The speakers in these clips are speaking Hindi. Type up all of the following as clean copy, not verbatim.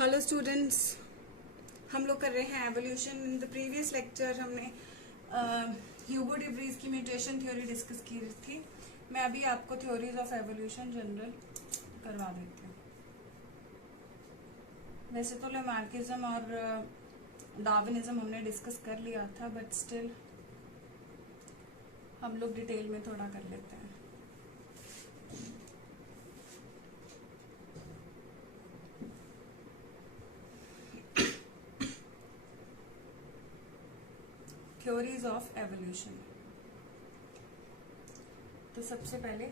हेलो स्टूडेंट्स, हम लोग कर रहे हैं evolution. In the previous lecture हमने ह्यूगो डी व्रीज की म्यूटेशन थ्योरी डिस्कस की थी। मैं अभी आपको थ्योरीज ऑफ एवोल्यूशन जनरल करवा देती हूँ। वैसे तो लेमार्किज्म और डार्विनिज्म हमने डिस्कस कर लिया था, बट स्टिल हम लोग डिटेल में थोड़ा कर लेते हैं। Theories of evolution. तो सबसे पहले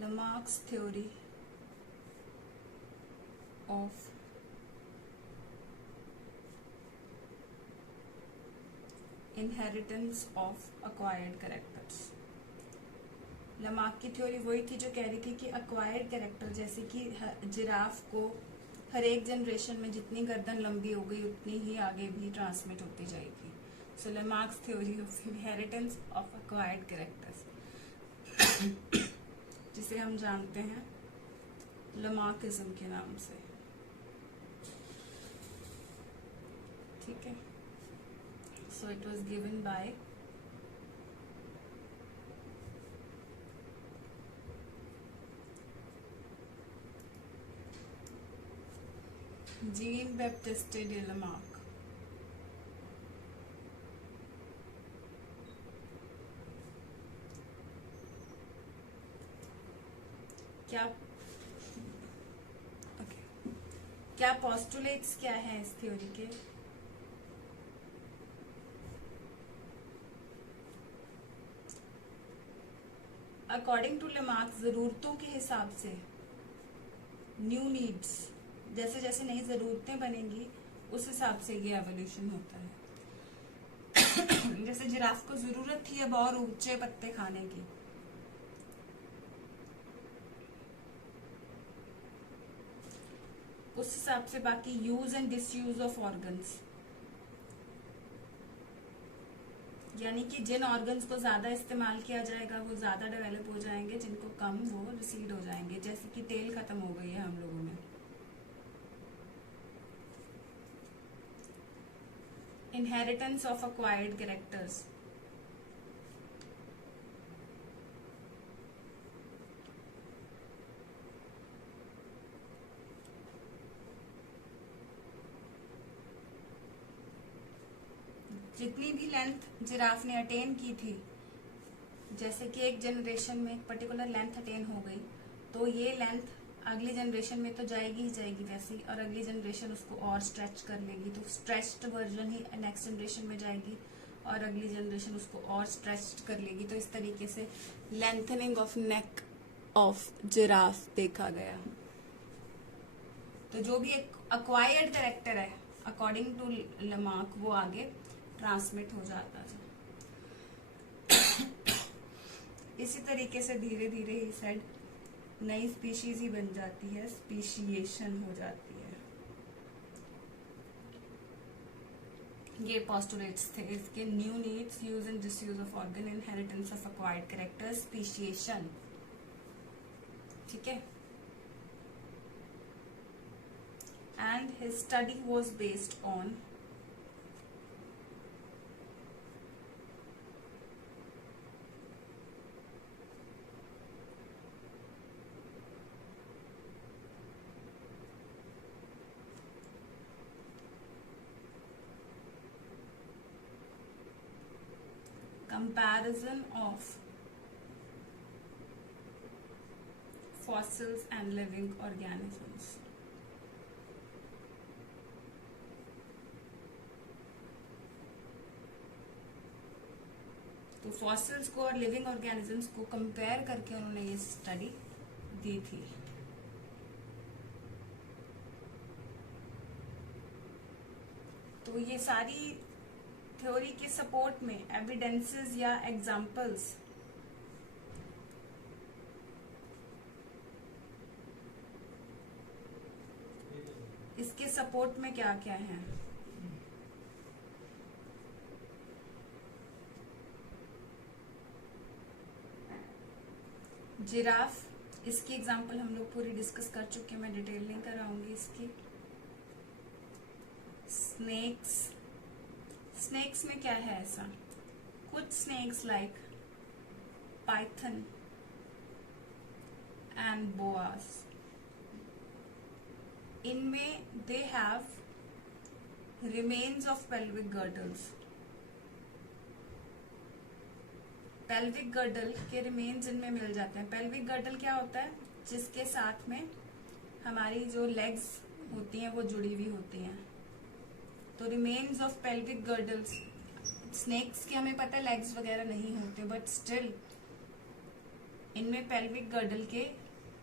Lamarck's theory of inheritance of acquired characters। Lamarck की थ्योरी वही थी जो कह रही थी कि अक्वायर्ड कैरेक्टर, जैसे कि जिराफ को हर एक जनरेशन में जितनी गर्दन लंबी हो गई उतनी ही आगे भी ट्रांसमिट होती जाएगी। So Lamarck's theory of inheritance of acquired characters, जिसे हम जानते हैं लमार्किज्म के नाम से। ठीक है, so it was given by Jean Baptiste day Lamarck. क्या पोस्टुलेट्स क्या है इस थ्योरी के? अकॉर्डिंग टू लमार्क, जरूरतों के हिसाब से न्यू नीड्स, जैसे जैसे नई जरूरतें बनेंगी उस हिसाब से ये एवोल्यूशन होता है। जैसे जिराफ को जरूरत थी अब और ऊंचे पत्ते खाने की, उस हिसाब से बाकी use and disuse of organs, यानी कि जिन ऑर्गन्स को ज्यादा इस्तेमाल किया जाएगा वो ज्यादा डेवलप हो जाएंगे, जिनको कम वो रिसीड हो जाएंगे। जैसे कि टेल खत्म हो गई है हम लोगों में। इनहेरिटेंस ऑफ अक्वायर्ड कैरेक्टर्स, जितनी भी लेंथ जिराफ ने अटेन की थी, जैसे कि एक जनरेशन में एक पर्टिकुलर लेंथ अटेन हो गई, तो ये लेंथ अगली जनरेशन में तो जाएगी ही जाएगी वैसे ही, और अगली जनरेशन उसको और स्ट्रेच कर लेगी, तो स्ट्रेच्ड वर्जन ही नेक्स्ट जनरेशन में जाएगी और अगली जनरेशन उसको और स्ट्रेच कर लेगी। तो इस तरीके से lengthening of neck of giraffe देखा गया। तो जो भी एक अक्वायर्ड कैरेक्टर है अकॉर्डिंग टू लमार्क, वो आगे ट्रांसमिट हो जाता है। इसी तरीके से धीरे धीरे ही सेड नई स्पीशीज ही बन जाती है, स्पीशिएशन हो जाती है। ये पोस्टुलेट्स थे इसके। New needs, use and disuse of organ, inheritance of acquired character, speciation. ठीक है, and his study was based on comparison of fossils and living organisms। तो फॉसिल्स को और लिविंग ऑर्गेनिजम्स को कंपेयर करके उन्होंने ये स्टडी दी थी। तो ये सारी थ्योरी के सपोर्ट में एविडेंसेस या एग्जाम्पल्स, इसके सपोर्ट में क्या क्या है? जिराफ, इसकी एग्जांपल हम लोग पूरी डिस्कस कर चुके हैं, मैं डिटेल नहीं कराऊंगी इसकी। स्नेक्स, स्नेक्स में क्या है ऐसा, कुछ snacks like Python and Boaz, इनमें they have remains of pelvic girdles. Pelvic girdle के रिमेन्स इनमें मिल जाते हैं। पेल्विक गर्डल क्या होता है, जिसके साथ में हमारी जो लेग्स होती हैं वो जुड़ी हुई होती हैं। तो remains of pelvic girdles, snakes के हमें पता है लेग्स वगैरह नहीं होते, बट स्टिल इनमें पेल्विक गर्डल के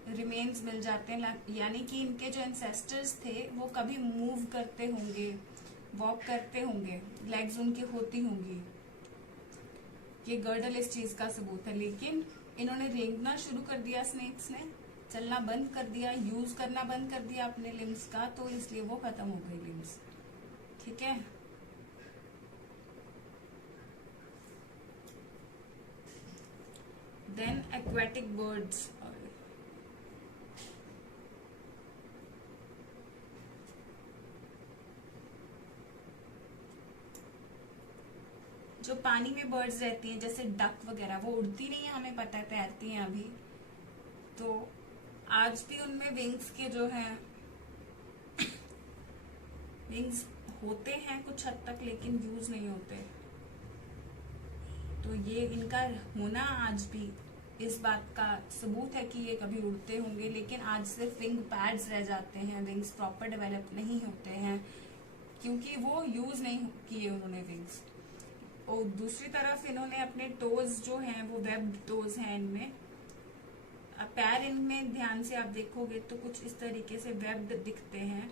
रिमेन्स मिल जाते हैं, यानी कि इनके जो एंसेस्टर्स थे वो कभी मूव करते होंगे, वॉक करते होंगे, लेग्स उनकी होती होंगी। ये गर्डल इस चीज का सबूत है। लेकिन इन्होंने रेंगना शुरू कर दिया, स्नेक्स ने चलना बंद कर दिया, यूज करना बंद कर दिया अपने लिम्स का, तो इसलिए वो खत्म हो गई लिम्स। ठीक है, देन एक्वेटिक बर्ड्स, जो पानी में बर्ड्स रहती हैं जैसे डक वगैरह, वो उड़ती नहीं है, हमें पता है, तैरती हैं अभी। तो आज भी उनमें विंग्स के जो हैं विंग्स होते हैं कुछ हद तक, लेकिन यूज नहीं होते। तो ये इनका होना आज भी इस बात का सबूत है कि ये कभी उड़ते होंगे, लेकिन आज सिर्फ विंग पैड्स रह जाते हैं, विंग्स प्रॉपर डेवलप नहीं होते हैं क्योंकि वो यूज नहीं किए उन्होंने विंग्स। और दूसरी तरफ इन्होंने अपने टोज जो हैं वो वेब्ड टोज हैं इनमें। पैर इनमें ध्यान से आप देखोगे तो कुछ इस तरीके से वेब्ड दिखते हैं,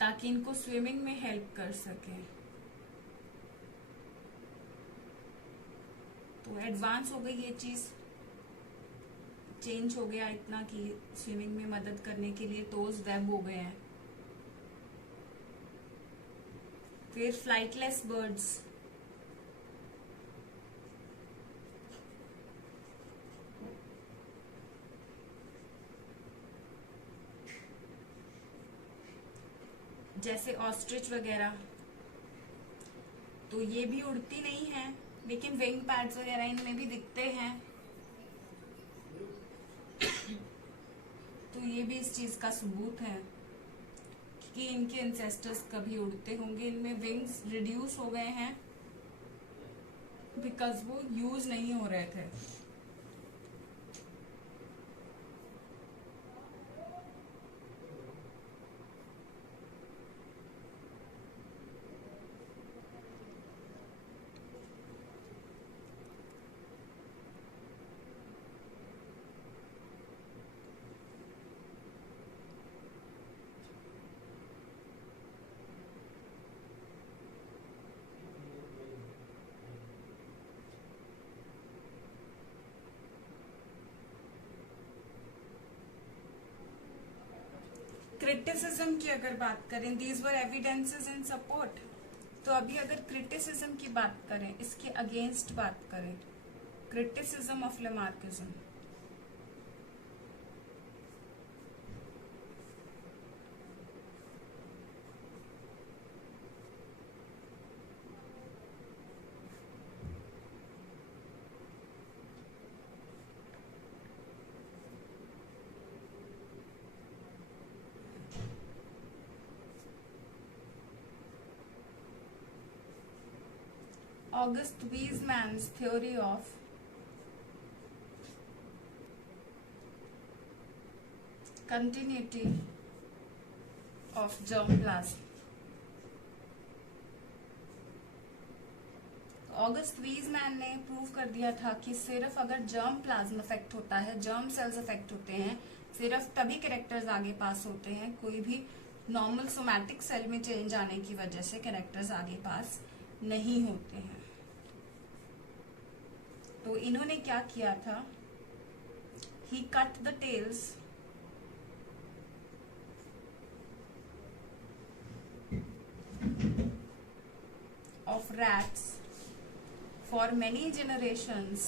ताकि इनको स्विमिंग में हेल्प कर सके। तो एडवांस हो गई ये चीज, चेंज हो गया इतना कि स्विमिंग में मदद करने के लिए टोज वेब हो गए हैं। फिर फ्लाइटलेस बर्ड्स, जैसे ऑस्ट्रिच वगैरह, तो ये भी उड़ती नहीं है, लेकिन विंग पैड्स वगैरह इनमें भी दिखते हैं। तो ये भी इस चीज का सबूत है कि इनके एंसेस्टर्स कभी उड़ते होंगे। इनमें विंग्स रिड्यूस हो गए हैं बिकॉज वो यूज नहीं हो रहे थे। क्रिटिसिज्म की अगर बात करें, these were evidences in support. तो अभी अगर क्रिटिसिज्म की बात करें, इसके अगेंस्ट बात करें, criticism of Lamarckism, August Weismann's theory of continuity of germplasm। August Weissman ने प्रूव कर दिया था कि सिर्फ अगर जर्म प्लाज्म अफेक्ट होता है, जर्म सेल्स अफेक्ट होते हैं, सिर्फ तभी कैरेक्टर्स आगे पास होते हैं। कोई भी नॉर्मल सोमैटिक सेल में चेंज आने की वजह से कैरेक्टर्स आगे पास नहीं होते हैं। तो इन्होंने क्या किया था, he cut the tails of rats for many generations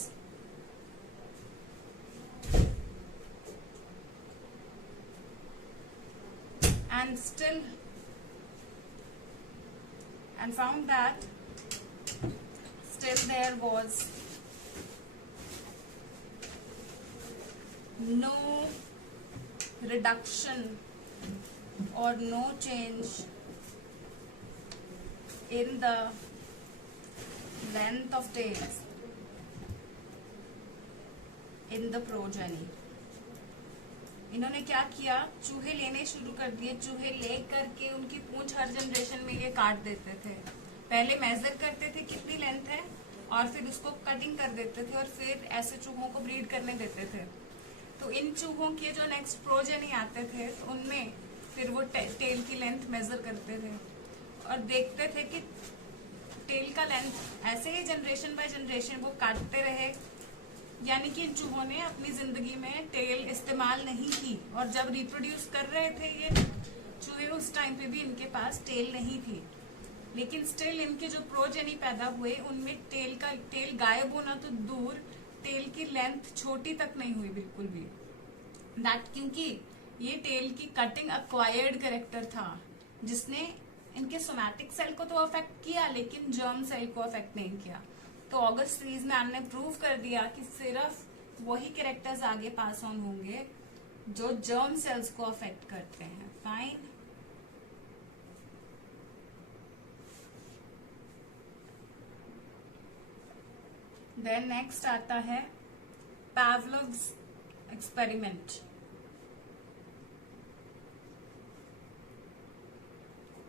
and found that still there was no reduction or no change in the length of tails in the progeny. इन्होंने क्या किया, चूहे लेने शुरू कर दिए। चूहे ले करके उनकी पूंछ हर जनरेशन में ये काट देते थे। पहले मेजर करते थे कितनी लेंथ है और फिर उसको कटिंग कर देते थे और फिर ऐसे चूहों को ब्रीड करने देते थे। तो इन चूहों के जो नेक्स्ट प्रोजेनी आते थे तो उनमें फिर वो टेल की लेंथ मेजर करते थे और देखते थे कि टेल का लेंथ ऐसे ही जनरेशन बाय जनरेशन वो काटते रहे, यानी कि इन चूहों ने अपनी जिंदगी में टेल इस्तेमाल नहीं की और जब रिप्रोड्यूस कर रहे थे ये चूहे उस टाइम पे भी इनके पास टेल नहीं थी। लेकिन स्टिल इनके जो प्रोजेनी पैदा हुए उनमें टेल गायब होना तो दूर, टेल की लेंथ छोटी तक नहीं हुई बिल्कुल भी। दैट क्योंकि ये टेल की कटिंग अक्वायर्ड कैरेक्टर था जिसने इनके सोमैटिक सेल को तो अफेक्ट किया लेकिन जर्म सेल को अफेक्ट नहीं किया। तो ऑगस्ट सीरीज में हमने प्रूव कर दिया कि सिर्फ वही कैरेक्टर्स आगे पास ऑन होंगे जो जर्म सेल्स को अफेक्ट करते हैं। फाइन। देन नेक्स्ट आता है पावलोव्स एक्सपेरिमेंट।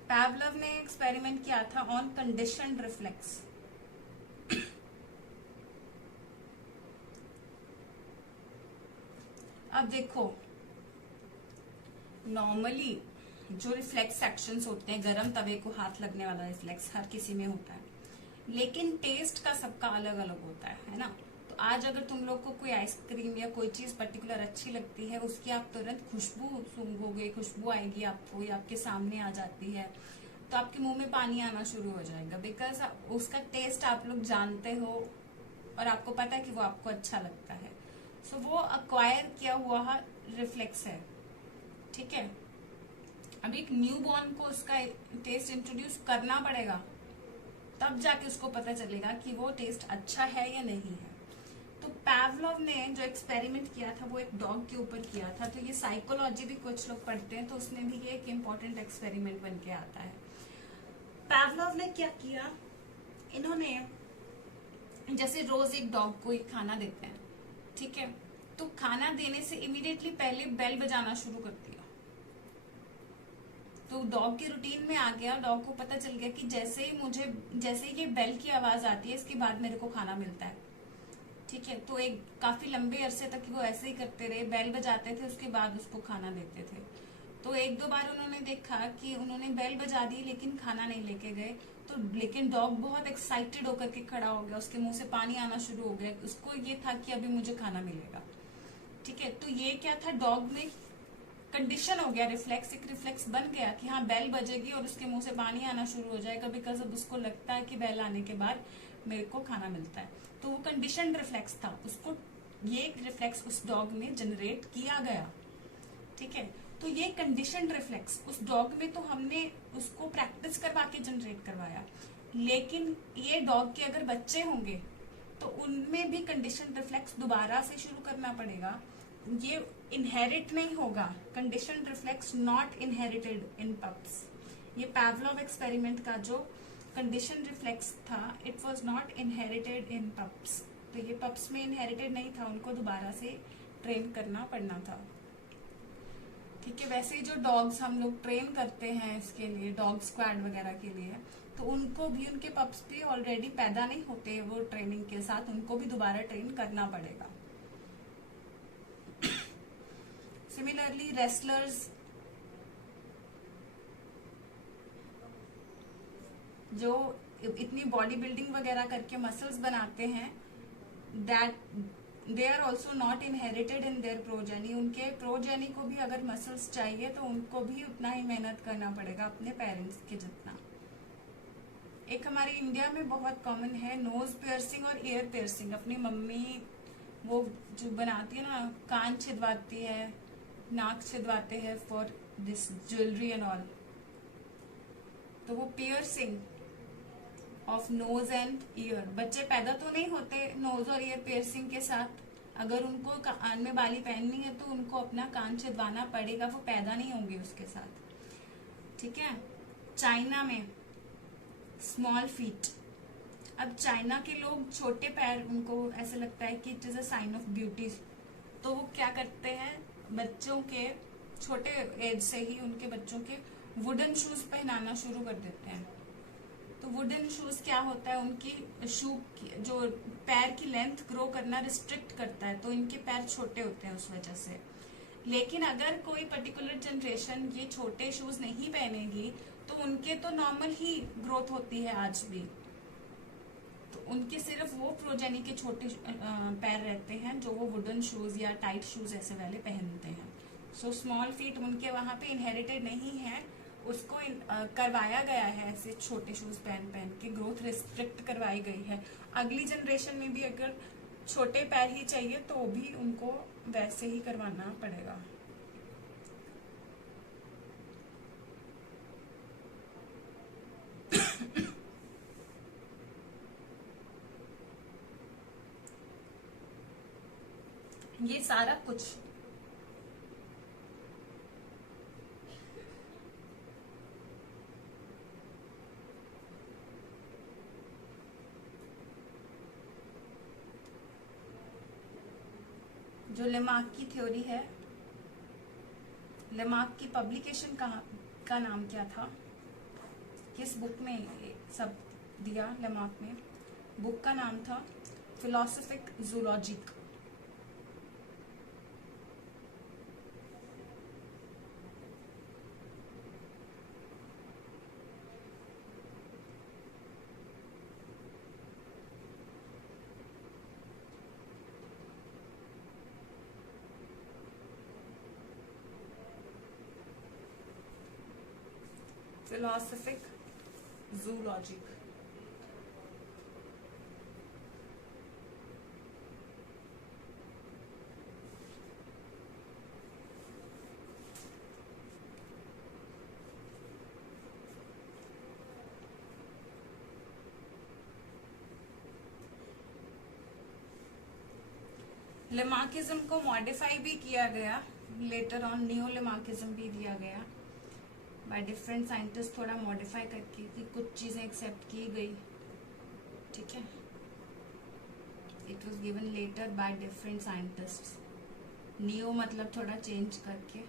पावलोव ने एक्सपेरिमेंट किया था ऑन कंडीशनड रिफ्लेक्स। अब देखो, नॉर्मली जो रिफ्लेक्स एक्शंस होते हैं, गरम तवे को हाथ लगने वाला रिफ्लेक्स हर किसी में होता है, लेकिन टेस्ट का सबका अलग अलग होता है ना। तो आज अगर तुम लोग को कोई आइसक्रीम या कोई चीज पर्टिकुलर अच्छी लगती है, उसकी आप तुरंत खुशबू सूंघोगे, खुशबू आएगी आपको या आपके सामने आ जाती है तो आपके मुंह में पानी आना शुरू हो जाएगा, बिकॉज उसका टेस्ट आप लोग जानते हो और आपको पता है कि वो आपको अच्छा लगता है। सो वो अक्वायर किया हुआ रिफ्लेक्स है, ठीक है। अब एक न्यू बॉर्न को उसका टेस्ट इंट्रोड्यूस करना पड़ेगा, तब जाके उसको पता चलेगा कि वो टेस्ट अच्छा है या नहीं है। तो पावलोव ने जो एक्सपेरिमेंट किया था वो एक डॉग के ऊपर किया था। तो ये साइकोलॉजी भी कुछ लोग पढ़ते हैं तो उसमें भी ये एक इम्पोर्टेंट एक्सपेरिमेंट बन के आता है। पावलोव ने क्या किया, इन्होंने जैसे रोज एक डॉग को एक खाना देते हैं, ठीक है, तो खाना देने से इमीडिएटली पहले बेल बजाना शुरू कर दिया। तो डॉग के रूटीन में आ गया, डॉग को पता चल गया कि जैसे ही ये बेल की आवाज आती है इसके बाद मेरे को खाना मिलता है, ठीक है। तो एक काफी लंबे अरसे तक वो ऐसे ही करते रहे, बेल बजाते थे उसके बाद उसको खाना देते थे। तो एक दो बार उन्होंने देखा कि उन्होंने बेल बजा दी लेकिन खाना नहीं लेके गए, तो लेकिन डॉग बहुत एक्साइटेड होकर के खड़ा हो गया, उसके मुंह से पानी आना शुरू हो गया, उसको ये था कि अभी मुझे खाना मिलेगा, ठीक है। तो ये क्या था, डॉग में कंडीशन हो गया, रिफ्लेक्स, एक रिफ्लेक्स बन गया कि हाँ बेल बजेगी और उसके मुंह से पानी आना शुरू हो जाएगा, बिकॉज अब उसको लगता है कि बेल आने के बाद मेरे को खाना मिलता है। तो वो कंडीशन रिफ्लेक्स था, उसको ये रिफ्लेक्स उस डॉग में जनरेट किया गया, ठीक है। तो ये कंडीशन रिफ्लेक्स उस डॉग में तो हमने उसको प्रैक्टिस करवा के जनरेट करवाया, लेकिन ये डॉग के अगर बच्चे होंगे तो उनमें भी कंडीशन रिफ्लेक्स दोबारा से शुरू करना पड़ेगा। ये इनहेरिट नहीं होगा, condition reflex not inherited in pups. ये पावलोव एक्सपेरिमेंट का जो कंडीशन रिफ्लेक्स था, it was not inherited in pups. तो ये पप्स में इनहेरिटेड नहीं था, उनको दोबारा से ट्रेन करना पड़ना था, ठीक है। वैसे ही जो डॉग्स हम लोग ट्रेन करते हैं इसके लिए, डॉग स्क्वाड वगैरह के लिए, तो उनको भी, उनके पप्स भी ऑलरेडी पैदा नहीं होते वो ट्रेनिंग के साथ, उनको भी दोबारा ट्रेन करना पड़ेगा। सिमिलरली रेसलर्स जो इतनी बॉडी बिल्डिंग वगैरह करके मसल्स बनाते हैं, that they are also not inherited in their progeny. उनके प्रोजेनी को भी अगर मसल्स चाहिए तो उनको भी उतना ही मेहनत करना पड़ेगा अपने पेरेंट्स के जितना। एक हमारे इंडिया में बहुत कॉमन है नोज पियर्सिंग और ईयर पियर्सिंग। अपनी मम्मी वो जो बनाती है ना, कान छिदवाती है, नाक छिदवाते हैं for this jewellery and all, तो वो piercing of nose and year, बच्चे पैदा तो नहीं होते नोज और ईयर पियर्सिंग के साथ, अगर उनको कान में बाली पहननी है तो उनको अपना कान छिदवाना पड़ेगा, वो पैदा नहीं होंगे उसके साथ, ठीक है। चाइना में स्मॉल फीट, अब चाइना के लोग छोटे पैर, उनको ऐसा लगता है कि it is a sign of beauty, तो वो क्या करते हैं, बच्चों के छोटे एज से ही उनके बच्चों के वुडन शूज पहनाना शुरू कर देते हैं। तो वुडन शूज क्या होता है, उनकी शू जो पैर की लेंथ ग्रो करना रिस्ट्रिक्ट करता है, तो इनके पैर छोटे होते हैं उस वजह से। लेकिन अगर कोई पर्टिकुलर जनरेशन ये छोटे शूज नहीं पहनेगी तो उनके तो नॉर्मल ही ग्रोथ होती है आज भी, तो उनके सिर्फ वो प्रोजेनी के छोटे पैर रहते हैं जो वो वुडन शूज या टाइट शूज ऐसे वाले पहनते हैं। सो स्मॉल फीट उनके वहां पे इनहेरिटेड नहीं है, उसको करवाया गया है ऐसे छोटे शूज पहन पहन के, ग्रोथ रिस्ट्रिक्ट करवाई गई है। अगली जनरेशन में भी अगर छोटे पैर ही चाहिए तो भी उनको वैसे ही करवाना पड़ेगा। ये सारा कुछ जो लेमार्क की थ्योरी है, लेमार्क की पब्लिकेशन का नाम क्या था, किस बुक में सब दिया लेमार्क ने, बुक का नाम था philosophic zoologic. Philosophic zoologic. Lamarckism को मॉडिफाई भी किया गया, लेटर ऑन नियो लेमार्किज्म भी दिया गया बाय डिफरेंट साइंटिस्ट, थोड़ा मॉडिफाई करके कि कुछ चीजें एक्सेप्ट की गई, ठीक है। It was given later by different scientist, neo मतलब थोड़ा चेंज करके।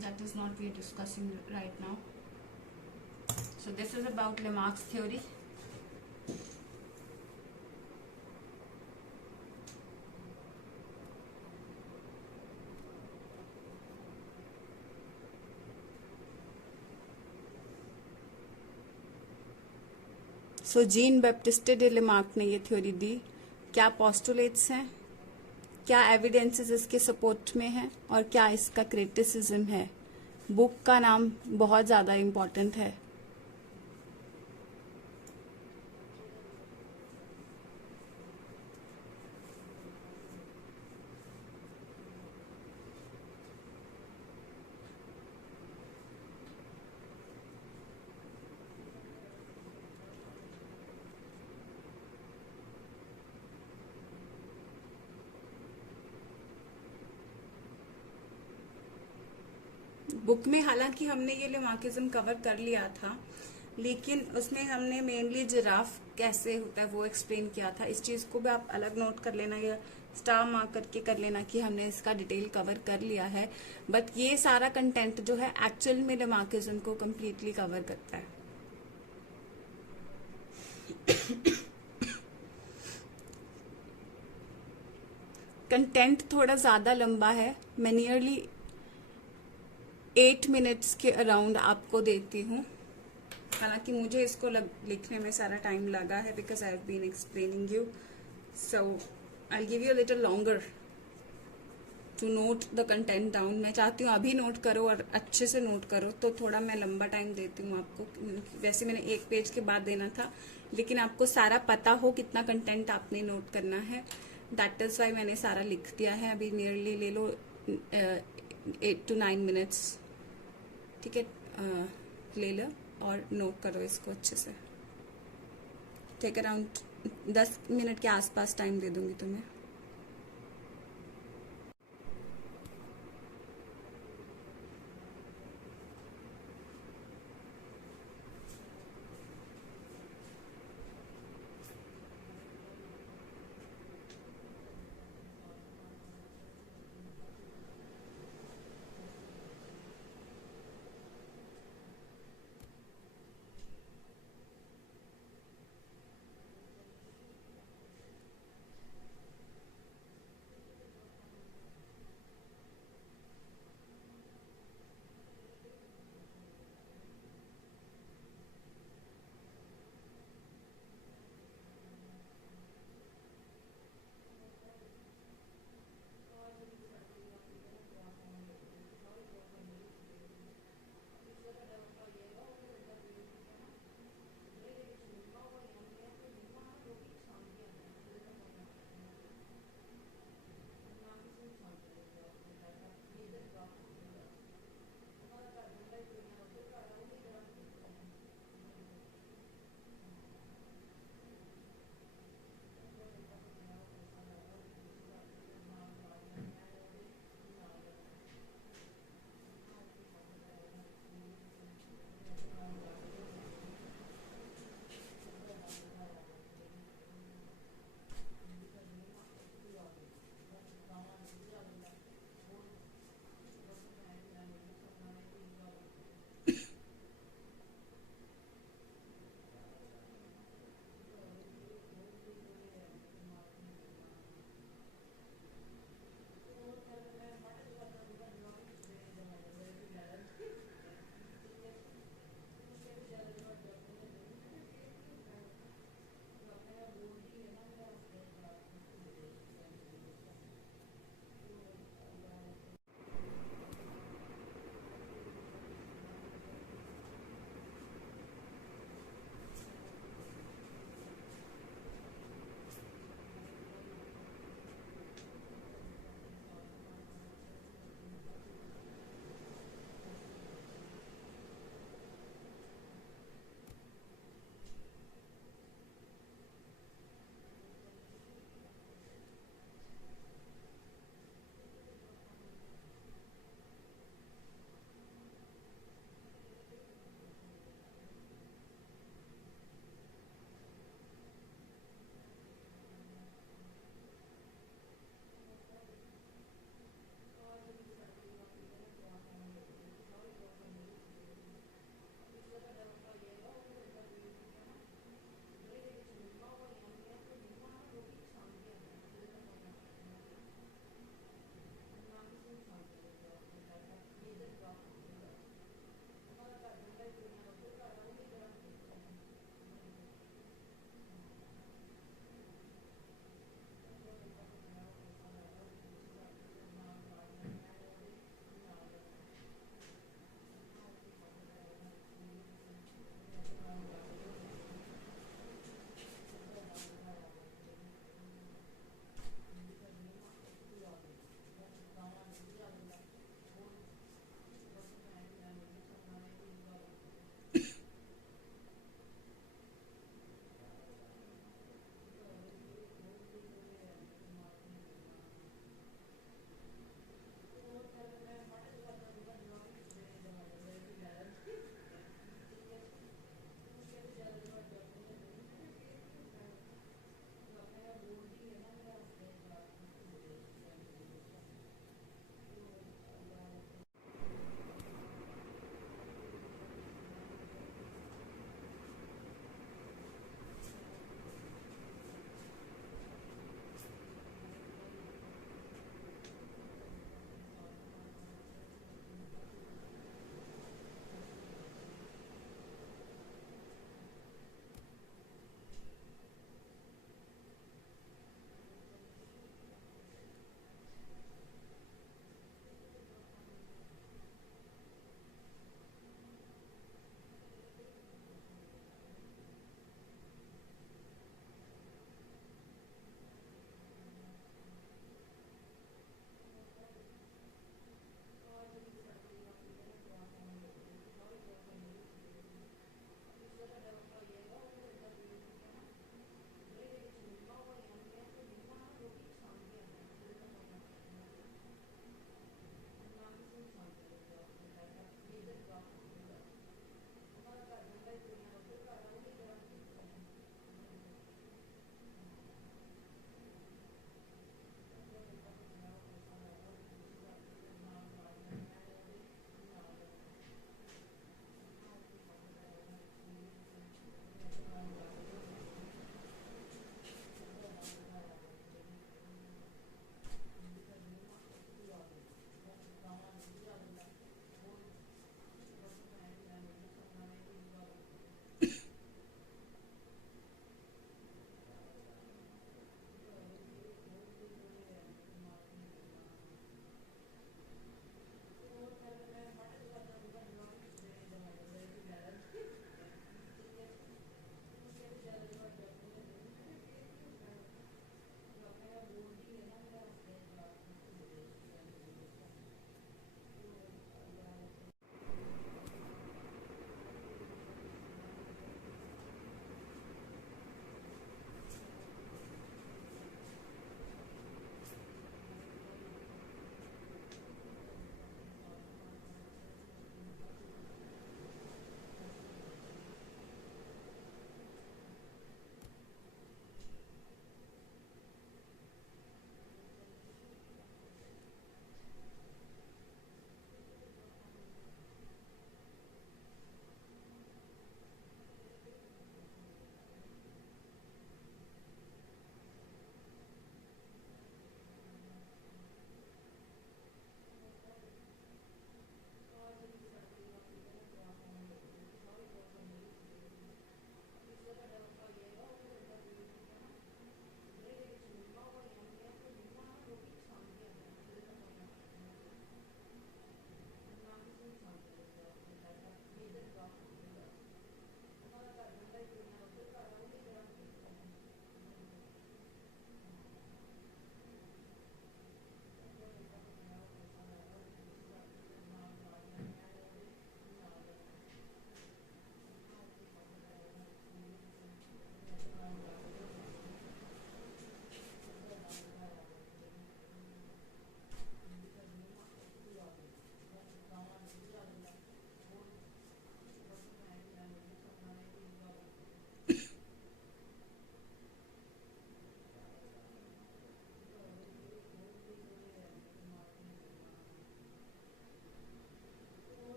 That is not we are discussing right now. So this is about Lamarck's theory. So Jean Baptiste de Lamarck ने ये थ्योरी दी। क्या पोस्टुलेट्स हैं, क्या एविडेंसेस इसके सपोर्ट में है और क्या इसका क्रिटिसिज्म है। बुक का नाम बहुत ज़्यादा इम्पोर्टेंट है। बुक में हालांकि हमने ये लेमार्किज्म कवर कर लिया था, लेकिन उसमें हमने मेनली जिराफ कैसे होता है वो एक्सप्लेन किया था। इस चीज को भी आप अलग नोट कर लेना या स्टार मार्क करके कर लेना कि हमने इसका डिटेल कवर कर लिया है। बट ये सारा कंटेंट जो है एक्चुअल में लेमार्किज्म को कम्प्लीटली कवर करता है। कंटेंट थोड़ा ज्यादा लंबा है, मैं नियरली 8 मिनट्स के अराउंड आपको देती हूँ। हालांकि मुझे इसको लिखने में सारा टाइम लगा है because I have been explaining you, so I give you little longer to note the content down. मैं चाहती हूँ अभी नोट करो और अच्छे से नोट करो, तो थोड़ा मैं लंबा टाइम देती हूँ आपको। वैसे मैंने 1 पेज के बाद देना था, लेकिन आपको सारा पता हो कितना कंटेंट आपने नोट करना है। दैट इज वाई मैंने सारा लिख दिया है। अभी नियरली ले लो 8 to 9 मिनट्स, ठीक है। ले लो और नोट करो इसको अच्छे से। टेक अराउंड 10 मिनट के आसपास टाइम दे दूंगी तुम्हें।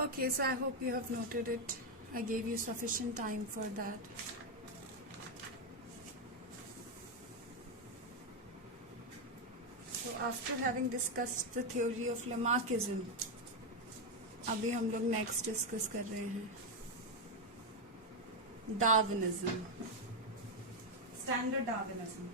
Okay, so I hope you have noted it. I gave you sufficient time for that. So after having discussed the theory of Lamarckism, अभी हम लोग नेक्स्ट डिस्कस कर रहे हैं Darwinism, standard Darwinism.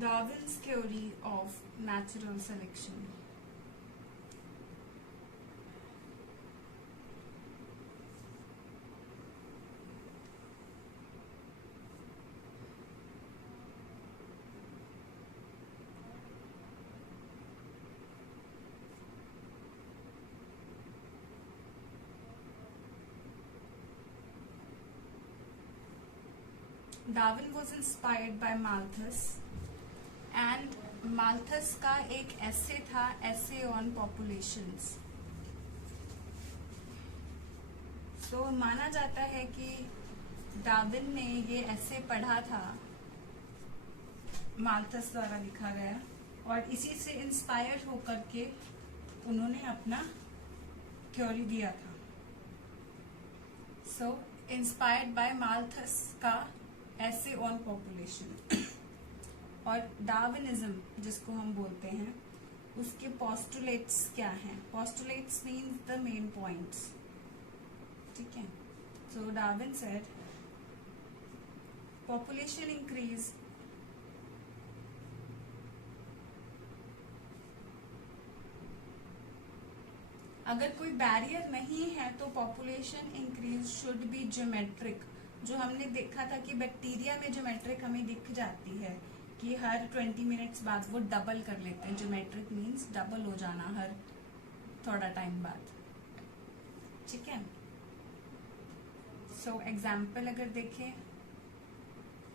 Darwin's theory of natural selection. Darwin was inspired by Malthus. And Malthus का एक एसे था, एसे ऑन पॉपुलेशंस. तो माना जाता है कि डार्विन ने ये एसे पढ़ा था, माल्थस द्वारा लिखा गया, और इसी से इंस्पायर्ड होकर के उन्होंने अपना थ्योरी दिया था. सो इंस्पायर्ड बाय माल्थस का एसे ऑन पॉपुलेशन. और डार्विनिज्म जिसको हम बोलते हैं, उसके पोस्टुलेट्स क्या हैं? Postulates means the main points. ठीक है. सो डार्विन सेड पॉपुलेशन इंक्रीज अगर कोई बैरियर नहीं है तो population increase should be geometric. जो हमने देखा था कि बैक्टीरिया में ज्योमेट्रिक हमें दिख जाती है कि हर 20 मिनट्स बाद वो डबल कर लेते हैं. ज्योमेट्रिक मीन्स डबल हो जाना हर थोड़ा टाइम बाद. ठीक है. सो एग्जाम्पल अगर देखें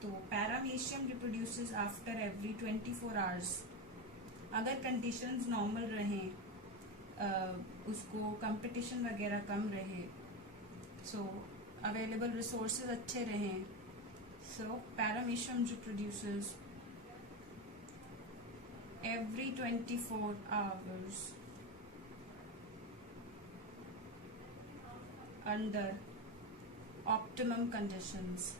तो paramecium reproduces after every 24 hours. अगर कंडीशंस नॉर्मल रहें, उसको कंपटीशन वगैरह कम रहे, सो अवेलेबल रिसोर्सेज अच्छे रहें, सो paramecium reproduces every 24 hours under optimum conditions.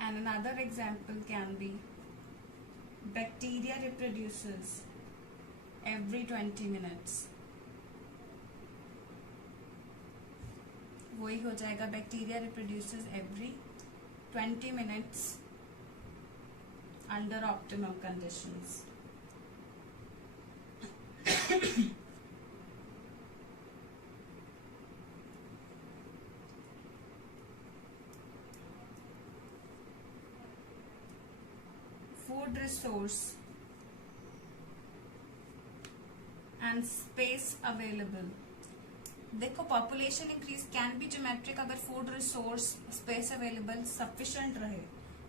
And another example can be bacteria reproduces every 20 minutes. वही हो जाएगा bacteria reproduces every 20 minutes under optimum conditions. Food resource and space available. देखो population increase can be geometric अगर food resource, space available sufficient रहे.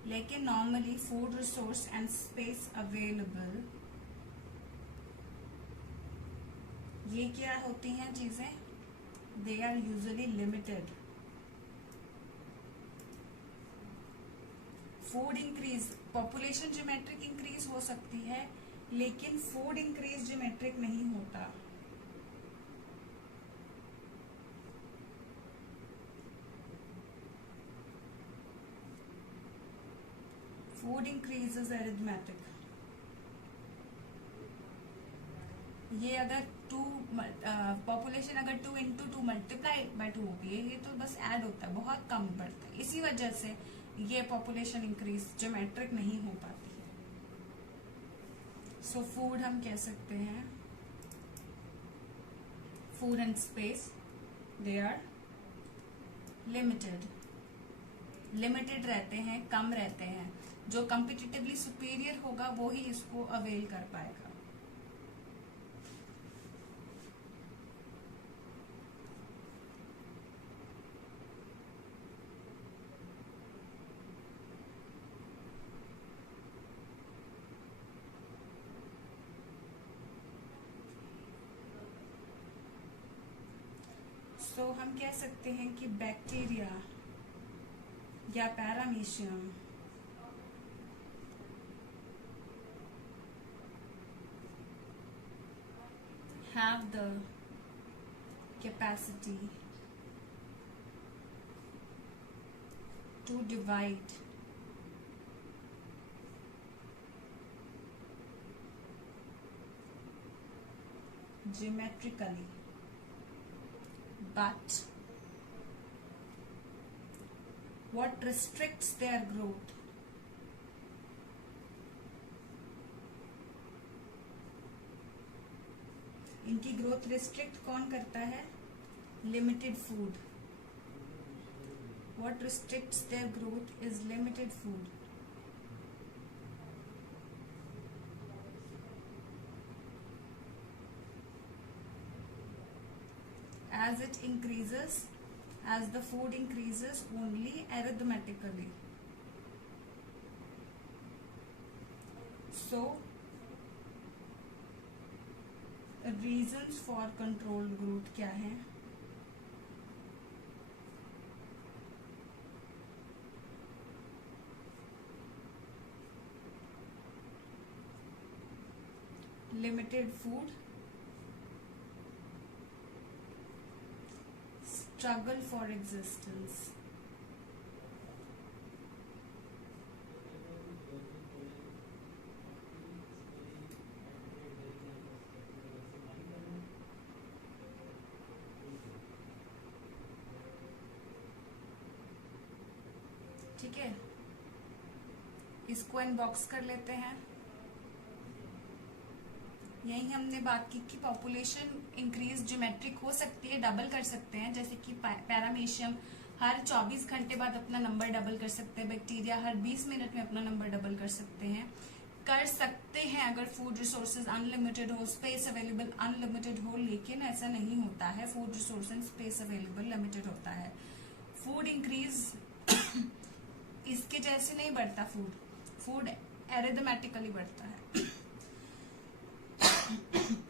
लेकिन normally food resource and space available ये क्या होती हैं चीजें? They are usually limited. Food increase, population geometric increase हो सकती है, लेकिन फूड इंक्रीज ज्योमेट्रिक नहीं होता. Food increase is arithmetic. ये अगर पॉपुलेशन अगर 2 into 2 मल्टीप्लाइड बाय 2 होगी, ये तो बस ऐड होता है, बहुत कम बढ़ता है. इसी वजह से ये पॉपुलेशन इंक्रीज ज्योमेट्रिक नहीं हो पाती है. सो फूड हम कह सकते हैं, food and space they are limited. Limited रहते हैं, कम रहते हैं. जो कॉम्पिटिटिवली सुपीरियर होगा वो ही इसको अवेल कर पाएगा। तो हम कह सकते हैं कि बैक्टीरिया या paramecium have the capacity to divide geometrically, but what restricts their growth इनकी ग्रोथ रिस्ट्रिक्ट कौन करता है? Limited food. What restricts their growth is limited food. As it increases, as the food increases only arithmetically. So, reasons for controlled growth क्या है? Limited food, struggle for existence, ठीक है। इसको अनबॉक्स कर लेते हैं। यही हमने बात की कि पॉपुलेशन इंक्रीज ज्योमेट्रिक हो सकती है, डबल कर सकते हैं, जैसे कि पैरामीशियम हर 24 घंटे बाद अपना नंबर डबल कर सकते हैं, बैक्टीरिया हर 20 मिनट में अपना नंबर डबल कर सकते हैं अगर फूड रिसोर्सेज अनलिमिटेड हो, स्पेस अवेलेबल अनलिमिटेड हो। लेकिन ऐसा नहीं होता है, food resource and space available limited होता है। फूड इंक्रीज इसके जैसे नहीं बढ़ता, फूड एरिथमेटिकली बढ़ता है।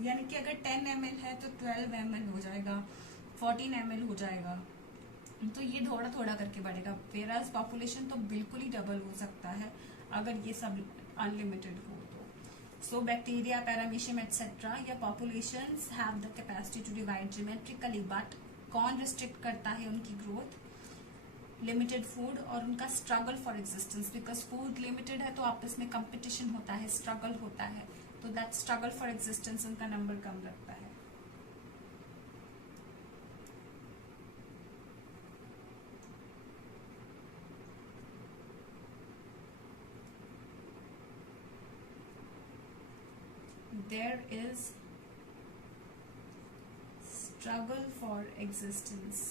यानी कि अगर 10 ml है तो 12 ml हो जाएगा, 14 ml हो जाएगा, तो ये थोड़ा थोड़ा करके बढ़ेगा। वेराज पॉपुलेशन तो बिल्कुल ही डबल हो सकता है अगर ये सब अनलिमिटेड हो तो। सो बैक्टीरिया, पैरामीशियम एटसेट्रा या populations have the capacity to divide geometrically, but कौन रिस्ट्रिक्ट करता है उनकी ग्रोथ? लिमिटेड फूड और उनका struggle for existence. Because food limited है तो आपस में कंपटीशन होता है, स्ट्रगल होता है, तो दैट स्ट्रगल फॉर एग्जिस्टेंस उनका नंबर कम रखता है। There is struggle for existence.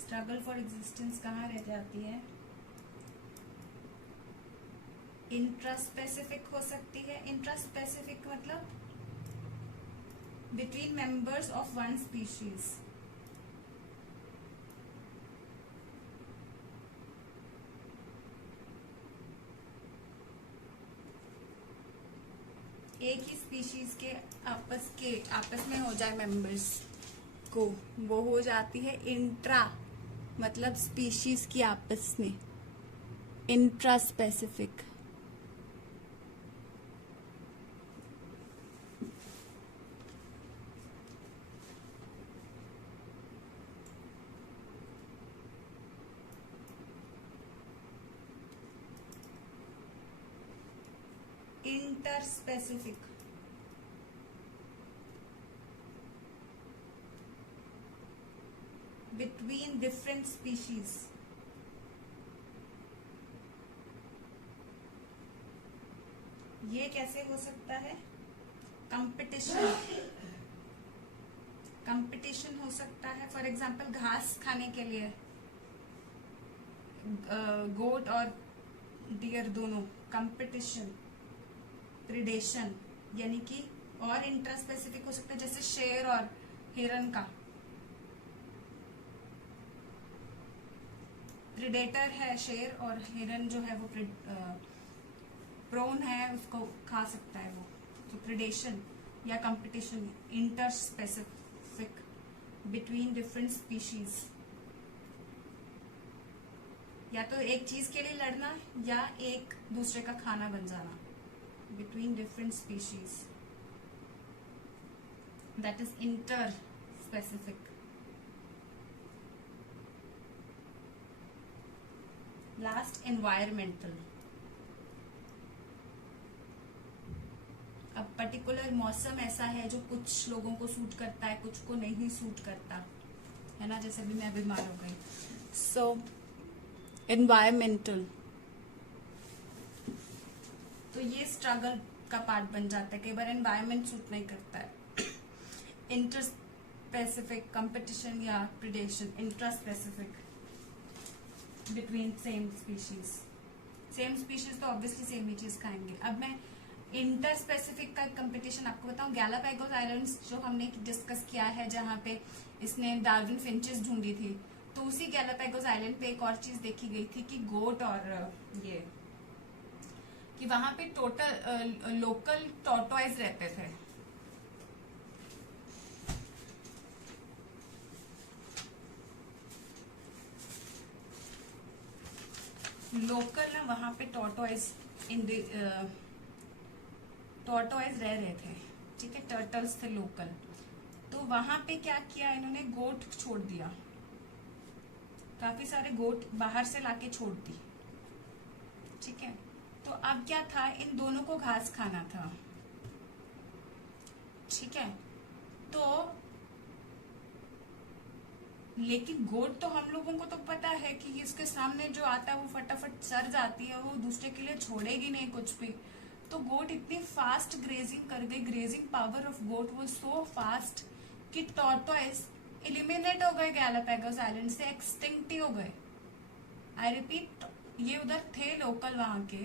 Struggle for existence कहाँ रह जाती है? इंट्रास्पेसिफिक हो सकती है। इंट्रास्पेसिफिक मतलब between members of one species. एक ही स्पीशीज के आपस में हो जाए मेंबर्स को, वो हो जाती है इंट्रा, मतलब स्पीशीज की आपस में, intraspecific. Interspecific between different species. ये कैसे हो सकता है? कंपटीशन हो सकता है। फॉर एग्जाम्पल घास खाने के लिए गोट और डियर दोनों, कंपटीशन, प्रिडेशन, यानी कि और इंट्रा स्पेसिफिक हो सकता है, जैसे शेर और हिरन का। प्रिडेटर है शेर, और हिरन जो है वो प्रोन है, उसको खा सकता है वो। तो प्रिडेशन या competition, inter specific between different species, या तो एक चीज के लिए लड़ना या एक दूसरे का खाना बन जाना, between different species, that is inter specific. Last, environmental. अब पर्टिकुलर मौसम ऐसा है जो कुछ लोगों को सूट करता है, कुछ को नहीं सूट करता है ना, जैसे भी मैं बीमार हो गई। सो एनवायरमेंटल, तो ये स्ट्रगल का पार्ट बन जाता है, कई बार एनवायरमेंट सूट नहीं करता है। इंटर स्पेसिफिक, कंपटीशन या predation, intra specific between same species. Same species तो ऑब्वियसली सेम ही चीज खाएंगे। अब मैं इंटर स्पेसिफिक का कंपटीशन आपको बताऊं, गैलापागोस आइलैंड्स जो हमने डिस्कस किया है, जहां पे इसने डार्विन फिंचेस ढूंढी थी, तो उसी गैलापागोस आइलैंड पे एक और चीज देखी गई थी कि गोट और ये कि वहां पे टोटल लोकल टॉर्टोइज रहते थे। लोकल ना वहां पे टॉर्टोइज टॉर्टोइज रह रहे थे, ठीक है, टर्टल्स थे लोकल। तो वहां पे क्या किया इन्होंने, गोट छोड़ दिया, काफी सारे गोट बाहर से लाके छोड़ दी, ठीक है। तो अब क्या था, इन दोनों को घास खाना था, ठीक है। तो लेकिन गोट तो हम लोगों को तो पता है कि इसके सामने जो आता है वो फटाफट सर जाती है, वो दूसरे के लिए छोड़ेगी नहीं कुछ भी। तो गोट इतनी फास्ट ग्रेजिंग कर गई, ग्रेजिंग पावर ऑफ गोट वो सो फास्ट कि टॉर्टोइज एलिमिनेट हो गए, गैलापागोस आइलैंड से एक्सटिंक्ट ही हो गए। आई रिपीट, ये उधर थे लोकल वहां के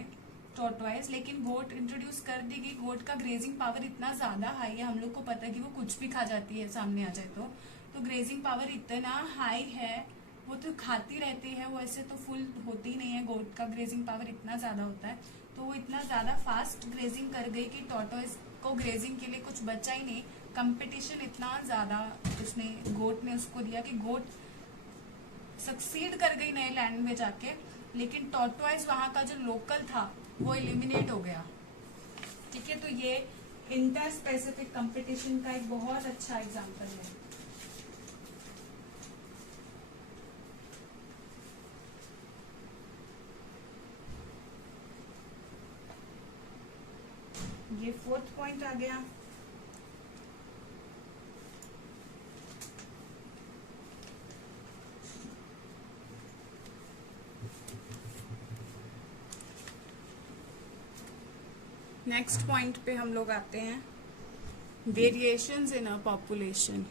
टॉर्टोइज, लेकिन गोट इंट्रोड्यूस कर दी गई। गोट का ग्रेजिंग पावर इतना ज्यादा हाई है, हम लोग को पता है कि वो कुछ भी खा जाती है सामने आ जाए तो ग्रेजिंग पावर इतना हाई है, वो तो खाती रहती है, वो ऐसे तो फुल होती नहीं है, गोट का ग्रेजिंग पावर इतना ज्यादा होता है। तो वो इतना ज्यादा फास्ट ग्रेजिंग कर गई कि टॉर्टोइज को ग्रेजिंग के लिए कुछ बचा ही नहीं। कंपटीशन इतना ज्यादा उसने गोट ने उसको दिया कि गोट सक्सीड कर गई नए लैंड में जाके, लेकिन टॉर्टोइज वहां का जो लोकल था वो एलिमिनेट हो गया, ठीक है। तो ये इंटर स्पेसिफिक कंपटीशन का एक बहुत अच्छा एग्जांपल है। ये 4th पॉइंट आ गया। नेक्स्ट पॉइंट पे हम लोग आते हैं, वेरिएशंस इन अ पॉपुलेशन।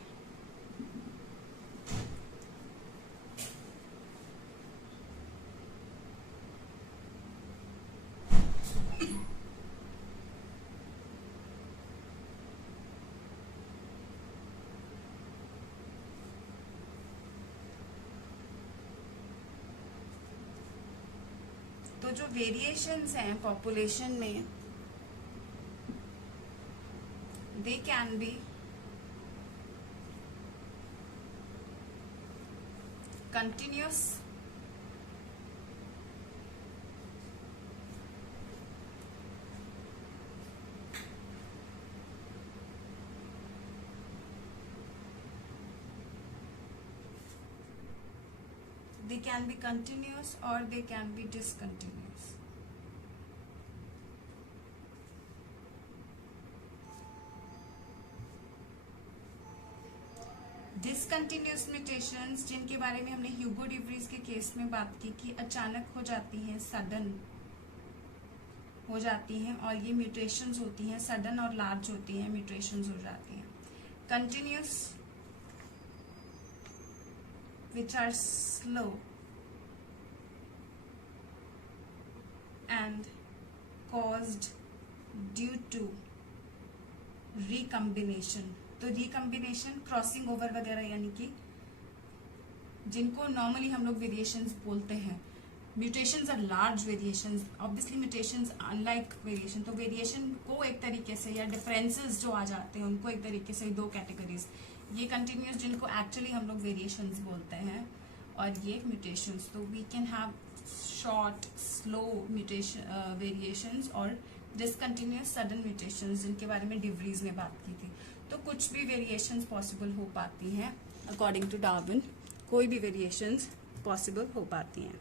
तो जो वेरिएशंस हैं पॉपुलेशन में, they can be continuous, they can be continuous or they can be discontinuous. Discontinuous mutations, जिनके बारे में हमने ह्यूगो डिवरीज के केस में बात की कि अचानक हो जाती हैं, सडन हो जाती हैं, और ये म्यूटेशंस होती हैं सडन और लार्ज होती हैं, म्यूटेशंस हो जाती हैं। Continuous which are slow, and caused due to recombination। तो recombination क्रॉसिंग ओवर वगैरह, यानी कि जिनको नॉर्मली हम लोग वेरिएशंस बोलते हैं। Mutations are large variations, obviously mutations unlike variation. तो वेरिएशन को एक तरीके से, या डिफरेंसेस जो आ जाते हैं उनको एक तरीके से दो कैटेगरीज, ये कंटिन्यूस जिनको एक्चुअली हम लोग वेरिएशंस बोलते हैं, और ये म्यूटेशंस। तो we can have short slow mutation variations और डिसकंटिन्यूस सडन म्यूटेशंस, जिनके बारे में डिवरीज ने बात की थी। तो कुछ भी वेरिएशंस पॉसिबल हो पाती हैं अकॉर्डिंग टू डार्विन, कोई भी वेरिएशंस पॉसिबल हो पाती हैं।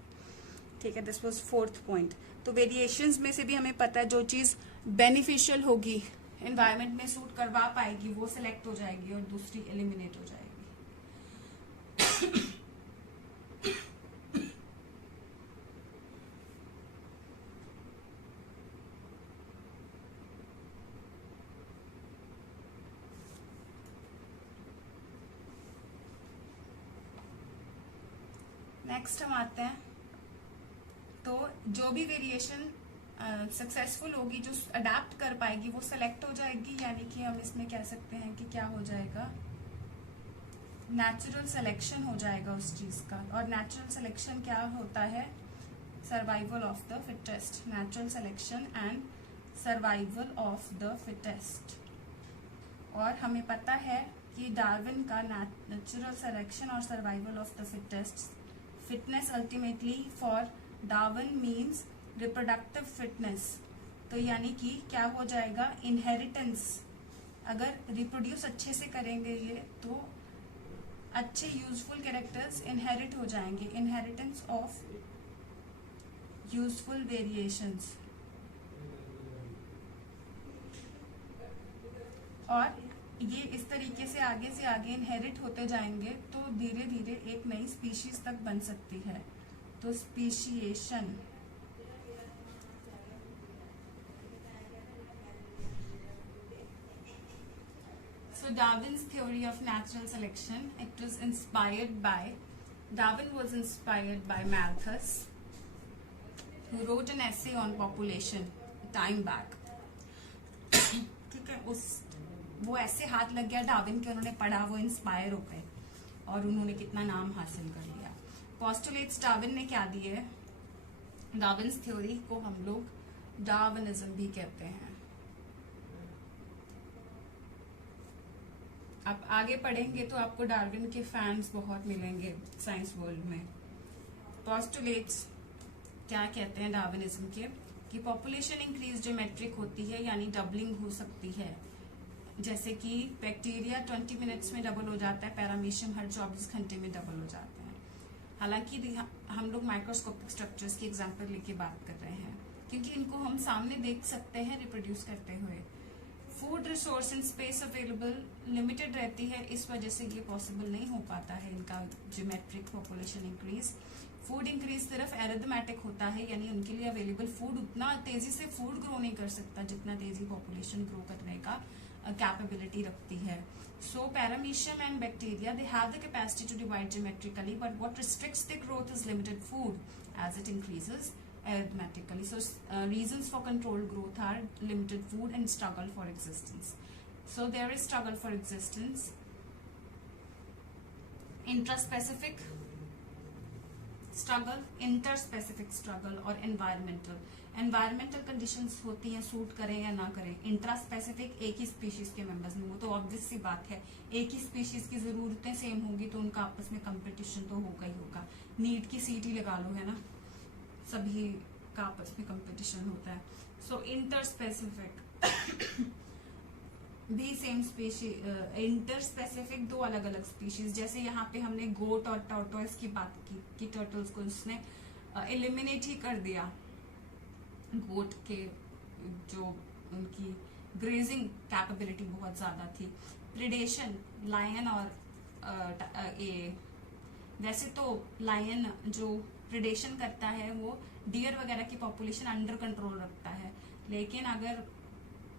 ठीक है, दिस वाज 4th पॉइंट। तो वेरिएशंस में से भी हमें पता है जो चीज बेनिफिशियल होगी, एनवायरमेंट में सूट करवा पाएगी, वो सिलेक्ट हो जाएगी और दूसरी एलिमिनेट हो जाएगी। नेक्स्ट हम आते हैं, तो जो भी वेरिएशन सक्सेसफुल होगी, जो अडेप्ट कर पाएगी, वो सेलेक्ट हो जाएगी, यानी कि हम इसमें कह सकते हैं कि क्या हो जाएगा, नेचुरल सिलेक्शन हो जाएगा उस चीज का। और नेचुरल सिलेक्शन क्या होता है, survival of the fittest, natural selection and survival of the fittest. और हमें पता है कि डार्विन का नेचुरल सिलेक्शन और survival of the fittest, fitness ultimately for Darwin means reproductive fitness. तो यानी कि क्या हो जाएगा, इनहेरिटेंस। अगर रिप्रोड्यूस अच्छे से करेंगे ये, तो अच्छे यूजफुल कैरेक्टर्स इनहेरिट हो जाएंगे, इनहेरिटेंस ऑफ यूजफुल वेरिएशंस। और ये इस तरीके से आगे इनहेरिट होते जाएंगे, तो धीरे धीरे एक नई स्पीशीज तक बन सकती है। तो speciation. So Darwin's theory of natural selection, it was inspired by, Darwin was inspired by Malthus, who wrote an essay on population time back। ठीक है, वो ऐसे हाथ लग गया डार्विन के, उन्होंने पढ़ा, वो इंस्पायर हो गए और उन्होंने कितना नाम हासिल कर लिया। पोस्टुलेट्स डार्विन ने क्या दिए, डार्विन्स थ्योरी को हम लोग डार्विनिज्म भी कहते हैं। आप आगे पढ़ेंगे तो आपको डार्विन के फैंस बहुत मिलेंगे साइंस वर्ल्ड में। पोस्टुलेट्स क्या कहते हैं डार्विनिज्म के, कि पॉपुलेशन इंक्रीज ज्योमेट्रिक होती है, यानी डबलिंग हो सकती है। जैसे कि बैक्टीरिया 20 मिनट्स में डबल हो जाता है, पैरामीशियम हर 24 घंटे में डबल हो जाते हैं। हालांकि हम लोग माइक्रोस्कोपिक स्ट्रक्चर्स की एग्जांपल लेके बात कर रहे हैं, क्योंकि इनको हम सामने देख सकते हैं रिप्रोड्यूस करते हुए। Food resource and space available limited रहती है, इस वजह से ये पॉसिबल नहीं हो पाता है इनका geometric population increase. Food increase सिर्फ एरिथमेटिक होता है, यानी उनके लिए अवेलेबल फूड उतना तेजी से फूड ग्रो नहीं कर सकता जितना तेजी पॉपुलेशन ग्रो करने का कैपेबिलिटी रखती है। So paramecium and bacteria, they have the capacity to divide geometrically, but what restricts their growth is limited food as it increases arithmetically. So reasons for controlled growth are limited food and struggle for existence. So there is struggle for existence, intraspecific struggle, interspecific struggle और environmental कंडीशंस होती हैं, सूट करें या ना करें। इंट्रास्पेसिफिक एक ही स्पीशीज के मेंबर्स में, वो तो ऑब्वियस सी बात है, एक ही स्पीशीज की जरूरतें सेम होंगी तो उनका आपस में कंपटीशन तो होगा ही होगा। नीट की सीट ही लगा लो, है ना, सभी का आपस में कंपटीशन होता है। सो इंटरस्पेसिफिक भी सेम स्पीशीज, इंटरस्पेसिफिक दो अलग अलग स्पीशीज। जैसे यहाँ पे हमने गोट और टर्टल्स की बात की कि टर्टल्स को उसने एलिमिनेट ही कर दिया। गोट के जो उनकी ग्रेजिंग कैपेबिलिटी बहुत ज्यादा थी। प्रिडेशन, लायन और वैसे तो लायन जो प्रिडेशन करता है वो डियर वगैरह की पॉपुलेशन अंडर कंट्रोल रखता है, लेकिन अगर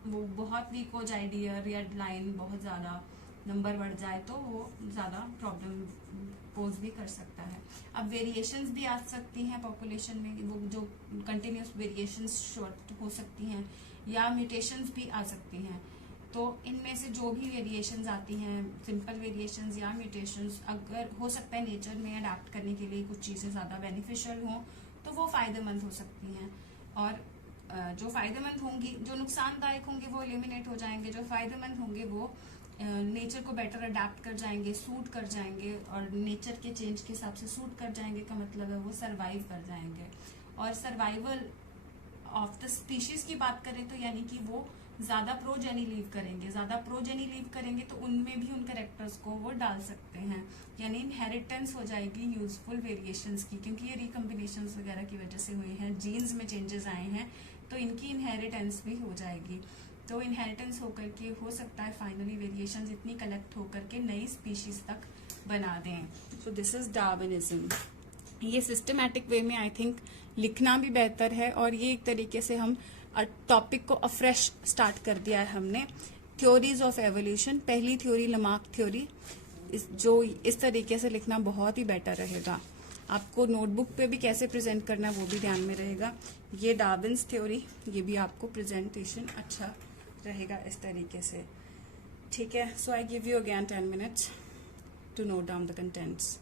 वो बहुत वीक हो जाए डियर या लायन बहुत ज्यादा, नंबर बढ़ जाए तो वो ज़्यादा प्रॉब्लम पोज भी कर सकता है। अब वेरिएशंस भी आ सकती हैं पॉपुलेशन में, वो जो कंटिन्यूस वेरिएशंस शॉर्ट हो सकती हैं या म्यूटेशंस भी आ सकती हैं। तो इनमें से जो भी वेरिएशंस आती हैं, सिंपल वेरिएशंस या म्यूटेशंस, अगर हो सकता है नेचर में अडेप्ट करने के लिए कुछ चीज़ें ज़्यादा बेनिफिशियल हों तो वो फ़ायदेमंद हो सकती हैं, और जो फ़ायदेमंद होंगी, जो नुकसानदायक होंगे वो एलिमिनेट हो जाएंगे, जो फ़ायदेमंद होंगे वो नेचर को बेटर अडेप्ट कर जाएंगे, सूट कर जाएंगे, और नेचर के चेंज के हिसाब से सूट कर जाएंगे का मतलब है वो सरवाइव कर जाएंगे। और सर्वाइवल ऑफ द स्पीशीज की बात करें तो यानी कि वो ज्यादा प्रोजेनी लीव करेंगे, ज्यादा प्रोजेनी लीव करेंगे तो उनमें भी उन कैरेक्टर्स को वो डाल सकते हैं, यानी इनहेरिटेंस हो जाएगी यूजफुल वेरिएशंस की, क्योंकि ये रिकम्बिनेशंस वगैरह की वजह से हुए हैं, जीन्स में चेंजेस आए हैं, तो इनकी इनहेरिटेंस भी हो जाएगी। तो इनहेरिटेंस होकर के हो सकता है फाइनली वेरिएशंस इतनी कलेक्ट होकर के नई स्पीशीज तक बना दें। सो दिस इज डार्विनिज्म। ये सिस्टमैटिक वे में आई थिंक लिखना भी बेहतर है, और ये एक तरीके से हम टॉपिक को अफ्रेश स्टार्ट कर दिया है हमने। थ्योरीज ऑफ एवोल्यूशन, पहली थ्योरी लमार्क थ्योरी, जो इस तरीके से लिखना बहुत ही बेटर रहेगा। आपको नोटबुक पे भी कैसे प्रेजेंट करना है वो भी ध्यान में रहेगा। ये डार्विन्स थ्योरी, ये भी आपको प्रेजेंटेशन अच्छा रहेगा इस तरीके से, ठीक है। So I give you again 10 minutes to note down the contents.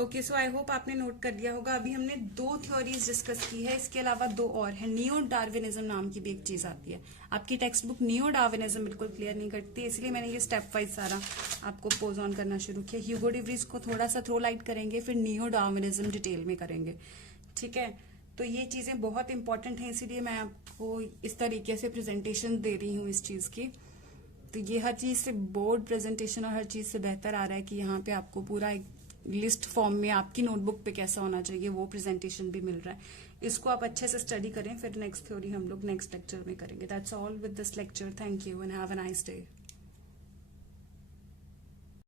Okay, so I hope आपने नोट कर लिया होगा। अभी हमने 2 थ्योरीज डिस्कस की है, इसके अलावा 2 और है। नियो डार्विनिज्म नाम की भी एक चीज आती है। आपकी टेक्स्ट बुक नियो डार्विनिज्म बिल्कुल क्लियर नहीं करती, इसलिए मैंने ये स्टेप वाइज सारा आपको पोज ऑन करना शुरू किया। ह्यूगो डिवरीज को थोड़ा सा थ्रो लाइट करेंगे, फिर नियो डार्विनिज्म डिटेल में करेंगे, ठीक है। तो ये चीजें बहुत इंपॉर्टेंट है, इसीलिए मैं आपको इस तरीके से प्रेजेंटेशन दे रही हूँ इस चीज की। तो ये हर चीज से बोर्ड प्रेजेंटेशन और हर चीज से बेहतर आ रहा है कि यहाँ पे आपको पूरा एक लिस्ट फॉर्म में आपकी नोटबुक पे कैसा होना चाहिए वो प्रेजेंटेशन भी मिल रहा है। इसको आप अच्छे से स्टडी करें, फिर नेक्स्ट थ्योरी हम लोग नेक्स्ट लेक्चर में करेंगे। That's all with this lecture. Thank you and have a nice day.